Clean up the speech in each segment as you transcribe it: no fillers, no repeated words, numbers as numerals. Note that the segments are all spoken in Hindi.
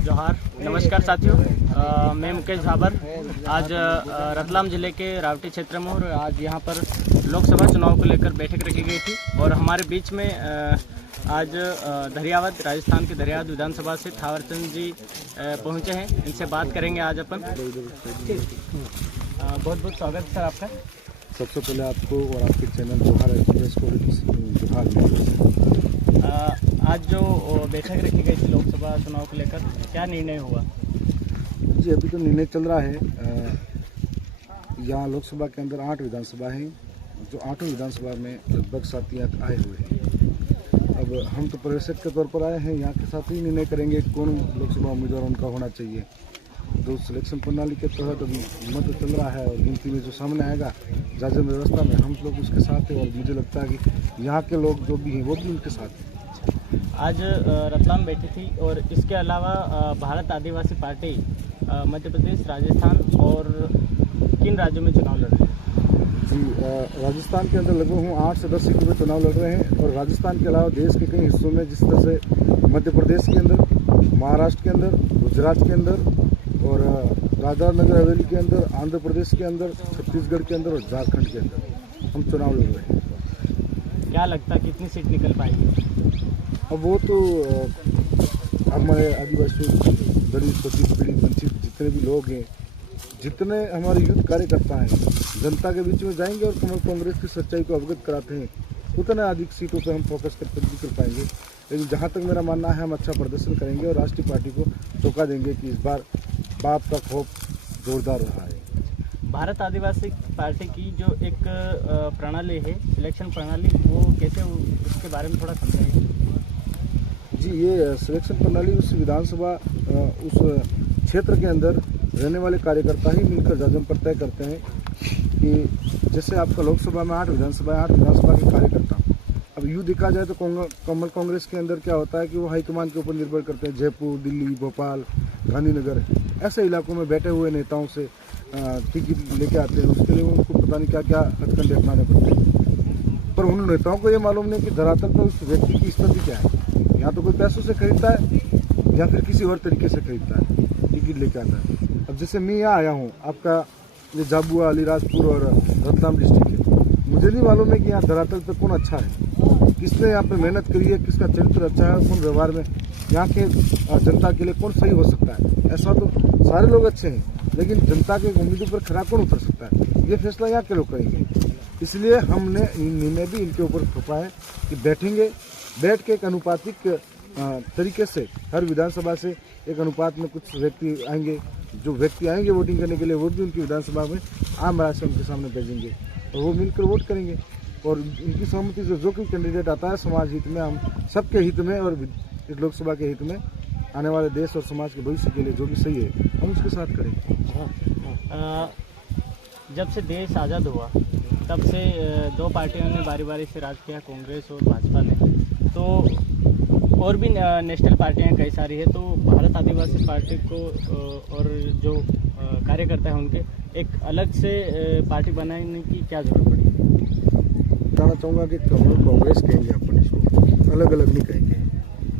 जोहार, नमस्कार साथियों। मैं मुकेश झाबर। आज रतलाम जिले के रावटी क्षेत्र में और आज यहाँ पर लोकसभा चुनाव को लेकर बैठक रखी गई थी और हमारे बीच में आज धरियावद, राजस्थान के धरियावद विधानसभा से थावरचंद जी पहुँचे हैं। इनसे बात करेंगे आज अपन। बहुत बहुत स्वागत सर आपका। सबसे पहले आपको और आपके चैनल जोहार एक्सप्रेस को जोहार। आज जो बैठक रखी गई थी लोकसभा चुनाव को लेकर, क्या निर्णय हुआ? जी, अभी तो निर्णय चल रहा है। यहाँ लोकसभा के अंदर 8 विधानसभा हैं, जो 8 विधानसभा में लगभग साथी आए हुए हैं। अब हम तो पर्यवेक्षक के तौर पर आए हैं, यहाँ के साथ ही निर्णय करेंगे कौन लोकसभा उम्मीदवार उनका होना चाहिए। तो सिलेक्शन प्रणाली के तहत अभी मत चल रहा है और गिनती में जो सामने आएगा जाजम व्यवस्था में हम लोग उसके साथ हैं और मुझे लगता है कि यहाँ के लोग जो भी हैं वो भी उनके साथ हैं। आज रतलाम बैठी थी और इसके अलावा भारत आदिवासी पार्टी मध्य प्रदेश, राजस्थान और किन राज्यों में चुनाव लड़ रही है? जी, राजस्थान के अंदर लगभग हम 8 से 10 सीटों में चुनाव लड़ रहे हैं और राजस्थान के अलावा देश के कई हिस्सों में, जिस तरह से मध्य प्रदेश के अंदर, महाराष्ट्र के अंदर, गुजरात के अंदर और दादरा नगर हवेली के अंदर, आंध्र प्रदेश के अंदर, छत्तीसगढ़ के अंदर और झारखंड के अंदर हम चुनाव लड़ रहे हैं। क्या लगता है कितनी सीट निकल पाएगी? अब वो तो हमारे आदिवासी, दलित, पतित, पीड़ित, वंचित जितने भी लोग हैं, जितने हमारे यूथ कार्यकर्ता हैं, जनता के बीच में जाएंगे और कमल कांग्रेस की सच्चाई को अवगत कराते हैं, उतना अधिक सीटों पर हम फोकस करके निकल पाएंगे। लेकिन जहाँ तक मेरा मानना है, हम अच्छा प्रदर्शन करेंगे और राष्ट्रीय पार्टी को धोखा देंगे कि इस बार बाप का खौफ जोरदार रहा है। भारत आदिवासी पार्टी की जो एक प्रणाली है, सिलेक्शन प्रणाली, वो कैसे, उसके बारे में थोड़ा समझाइए। जी, ये सिलेक्शन प्रणाली उस विधानसभा, उस क्षेत्र के अंदर रहने वाले कार्यकर्ता ही मिलकर जाजम पर तय करते हैं कि जैसे आपका लोकसभा में 8 विधानसभा के कार्यकर्ता। अब यूँ देखा जाए तो कमल कांग्रेस के अंदर क्या होता है कि वो हाईकमान के ऊपर निर्भर करते हैं। जयपुर, दिल्ली, भोपाल, गांधीनगर ऐसे इलाकों में बैठे हुए नेताओं से टिकट लेके आते हैं। उसके लिए उनको पता नहीं क्या क्या हथकंडे अपनाने पड़ते हैं, पर उन नेताओं को ये मालूम नहीं कि धरातल पर उस व्यक्ति की स्थिति क्या है। या तो कोई पैसों से खरीदता है या फिर किसी और तरीके से खरीदता है, टिकट लेके आता है। अब जैसे मैं यहाँ आया हूँ, आपका ये झाबुआ, अलीराजपुर और रतलाम डिस्ट्रिक्ट है, मुझे नहीं मालूम है कि यहाँ धरातल पर कौन अच्छा है, किसने यहाँ पे मेहनत करी है, किसका चरित्र अच्छा है, कौन व्यवहार में यहाँ के जनता के लिए कौन सही हो सकता है। ऐसा तो सारे लोग अच्छे हैं, लेकिन जनता के उम्मीदों पर खरा कौन उतर सकता है, ये फैसला यहाँ के लोग करेंगे। इसलिए हमने निर्णय भी इनके ऊपर थोपा है कि बैठ के एक अनुपातिक तरीके से हर विधानसभा से एक अनुपात में कुछ व्यक्ति आएंगे, जो व्यक्ति आएंगे वोटिंग करने के लिए, वोट भी उनकी विधानसभा में आम राय से उनके सामने भेजेंगे और वो मिलकर वोट करेंगे और उनकी सहमति से जो कोई कैंडिडेट आता है समाज हित में, हम सबके हित में और लोकसभा के हित में, आने वाले देश और समाज के भविष्य के लिए जो भी सही है हम उसके साथ करेंगे। जब से देश आज़ाद हुआ तब से 2 पार्टियों ने बारी बारी से राज किया, कांग्रेस और भाजपा ने। तो और भी नेशनल पार्टियां कई सारी है, तो भारत आदिवासी पार्टी को और जो कार्यकर्ता हैं उनके एक अलग से पार्टी बनाने की क्या जरूरत पड़ी? बताना चाहूँगा कि कमल कांग्रेस कहेंगे अपन इसको, अलग अलग नहीं कहेंगे,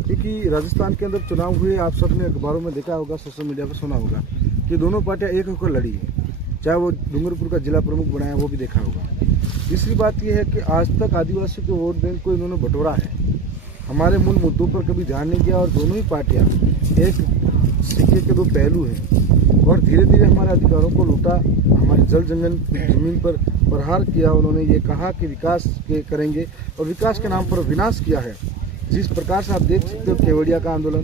क्योंकि राजस्थान के अंदर चुनाव हुए, आप सबने अखबारों में देखा होगा, सोशल मीडिया पर सुना होगा कि दोनों पार्टियां एक होकर लड़ी है। चाहे वो डूंगरपुर का जिला प्रमुख बनाया, वो भी देखा होगा। तीसरी बात यह है कि आज तक आदिवासी के वोट बैंक को इन्होंने बटोरा है, हमारे मूल मुद्दों पर कभी ध्यान नहीं दिया और दोनों ही पार्टियां एक सिक्के के 2 पहलू हैं और धीरे धीरे हमारे अधिकारों को लूटा, हमारी जल जंगल जमीन पर प्रहार किया। उन्होंने ये कहा कि विकास के करेंगे और विकास के नाम पर विनाश किया है। जिस प्रकार से आप देख सकते हो, केवड़िया का आंदोलन,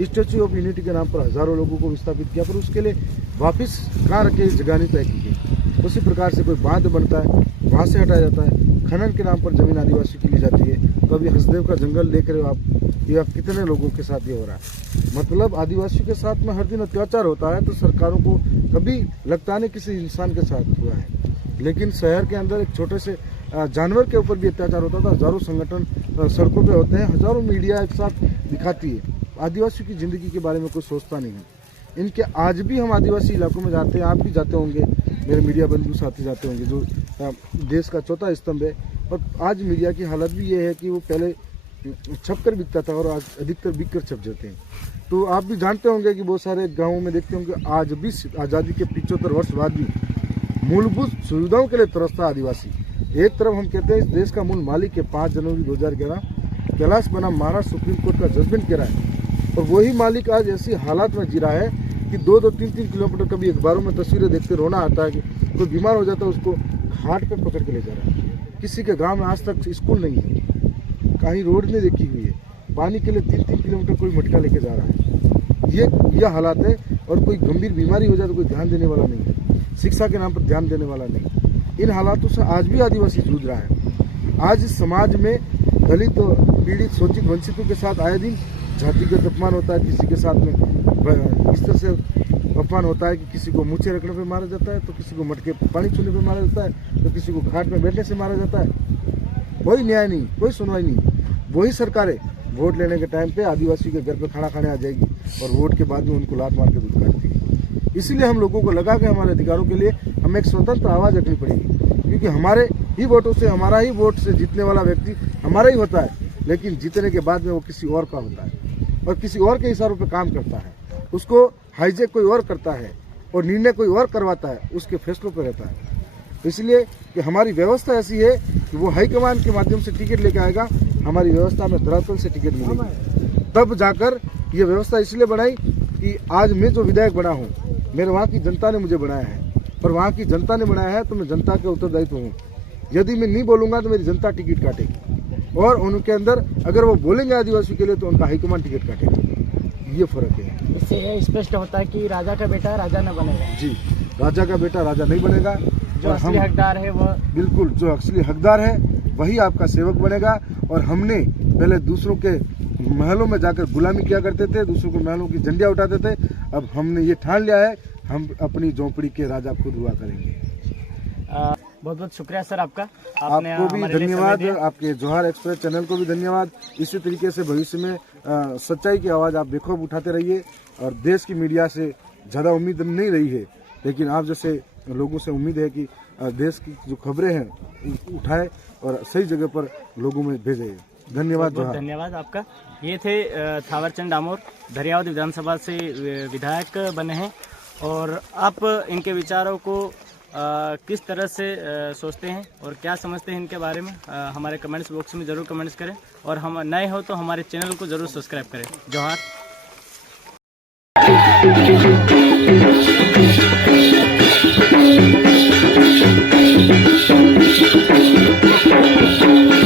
स्टैच्यू ऑफ यूनिटी के नाम पर हजारों लोगों को विस्थापित किया, पर उसके लिए वापस कहाँ रखे जगह तय की गई। उसी प्रकार से कोई बांध बनता है, वहाँ से हटाया जाता है, खनन के नाम पर जमीन आदिवासी की ली जाती है। तो अभी हसदेव का जंगल देख रहे हो आप, ये आप कितने लोगों के साथ ये हो रहा है। मतलब आदिवासियों के साथ में हर दिन अत्याचार होता है, तो सरकारों को कभी लगता नहीं किसी इंसान के साथ हुआ है। लेकिन शहर के अंदर एक छोटे से जानवर के ऊपर भी अत्याचार होता था। हजारों संगठन सड़कों पे होते हैं, हजारों मीडिया एक साथ दिखाती है। आदिवासियों की ज़िंदगी के बारे में कोई सोचता नहीं है। इनके आज भी हम आदिवासी इलाकों में जाते हैं, आप भी जाते होंगे, मेरे मीडिया बंधु साथी जाते होंगे, जो देश का चौथा स्तंभ है। और आज मीडिया की हालत भी ये है कि वो पहले छप कर बिकता था और आज अधिकतर बिक कर छप जाते हैं। तो आप भी जानते होंगे कि बहुत सारे गाँवों में देखते होंगे आज भी आज़ादी के 75 वर्ष बाद भी मूलभूत सुविधाओं के लिए तरसता आदिवासी। एक तरफ हम कहते हैं इस देश का मूल मालिक है 5 जनवरी 2011 कैलाश बनाम महाराष्ट्र सुप्रीम कोर्ट का जजमेंट कह रहा है, और वही मालिक आज ऐसी हालात में जी रहा है कि 2-2, 3-3 किलोमीटर कभी अखबारों में तस्वीरें देखते रोना आता है कि कोई बीमार हो जाता है उसको घाट पर पकड़ के ले जा रहा है। किसी के गांव में आज तक स्कूल नहीं है, कहीं रोड नहीं देखी हुई है, पानी के लिए 3-3 किलोमीटर कोई मटका लेके जा रहा है। ये हालात है, और कोई गंभीर बीमारी हो जाए तो कोई ध्यान देने वाला नहीं है, शिक्षा के नाम पर ध्यान देने वाला नहीं। इन हालातों से आज भी आदिवासी जूझ रहा है। आज इस समाज में दलित, पीड़ित, शोषित, वंचितों के साथ आए दिन जातिगत अपमान होता है, किसी के साथ में इस तरह से अपमान होता है कि किसी को मूछे रखने पे मारा जाता है, तो किसी को मटके पानी छूने पे मारा जाता है, तो किसी को घाट में बैठने से मारा जाता है। कोई न्याय नहीं, कोई सुनवाई नहीं। वही सरकारें वोट लेने के टाइम पे आदिवासी के घर पे खाना खाने आ जाएगी और वोट के बाद में उनको लात मार के दूध काटती। इसलिए हम लोगों को लगा कि हमारे अधिकारों के लिए हमें एक स्वतंत्र आवाज़ रखनी पड़ेगी, क्योंकि हमारे ही वोटों से, हमारा ही वोट से जीतने वाला व्यक्ति हमारा ही होता है, लेकिन जीतने के बाद में वो किसी और का होता है और किसी और के इशारों पे काम करता है। उसको हाईजेक कोई और करता है और निर्णय कोई और करवाता है, उसके फैसलों पर रहता है। इसलिए कि हमारी व्यवस्था ऐसी है कि वो हाईकमान के माध्यम से टिकट लेके आएगा, हमारी व्यवस्था में धरातल से टिकट मिलेगी। तब जाकर ये व्यवस्था इसलिए बनाई कि आज मैं जो विधायक बना हूँ, मेरे वहाँ की जनता ने मुझे बनाया है, और वहाँ की जनता ने बनाया है तो मैं जनता के उत्तरदायित्व हूँ। यदि मैं नहीं बोलूँगा तो मेरी जनता टिकट काटेगी, और उनके अंदर अगर वो बोलेंगे आदिवासी के लिए तो उनका हाईकमान टिकट काटेगा। ये फर्क है। इससे यह स्पष्ट होता है कि राजा का बेटा राजा न बनेगा। जी, राजा का बेटा राजा नहीं बनेगा। जो असली हकदार है वह, बिल्कुल, जो असली हकदार है वही आपका सेवक बनेगा। और हमने पहले दूसरों के महलों में जाकर गुलामी किया करते थे, दूसरों के महलों की झंडियाँ उठाते थे। अब हमने ये ठान लिया है, हम अपनी झोंपड़ी के राजा खुद हुआ करेंगे। बहुत बहुत शुक्रिया सर आपका। आपको भी धन्यवाद, आपके जोहार एक्सप्रेस चैनल को भी धन्यवाद। इसी तरीके से भविष्य में सच्चाई की आवाज़ आप बेखौफ उठाते रहिए, और देश की मीडिया से ज़्यादा उम्मीद नहीं रही है, लेकिन आप जैसे लोगों से उम्मीद है कि देश की जो खबरें हैं उठाए और सही जगह पर लोगों में भेजे। धन्यवाद। बहुत धन्यवाद आपका। ये थे थावरचंद डामोर, धरियावद विधानसभा से विधायक बने हैं, और आप इनके विचारों को किस तरह से सोचते हैं और क्या समझते हैं इनके बारे में, हमारे कमेंट्स बॉक्स में ज़रूर कमेंट्स करें, और हम नए हो तो हमारे चैनल को ज़रूर सब्सक्राइब करें। जोहार।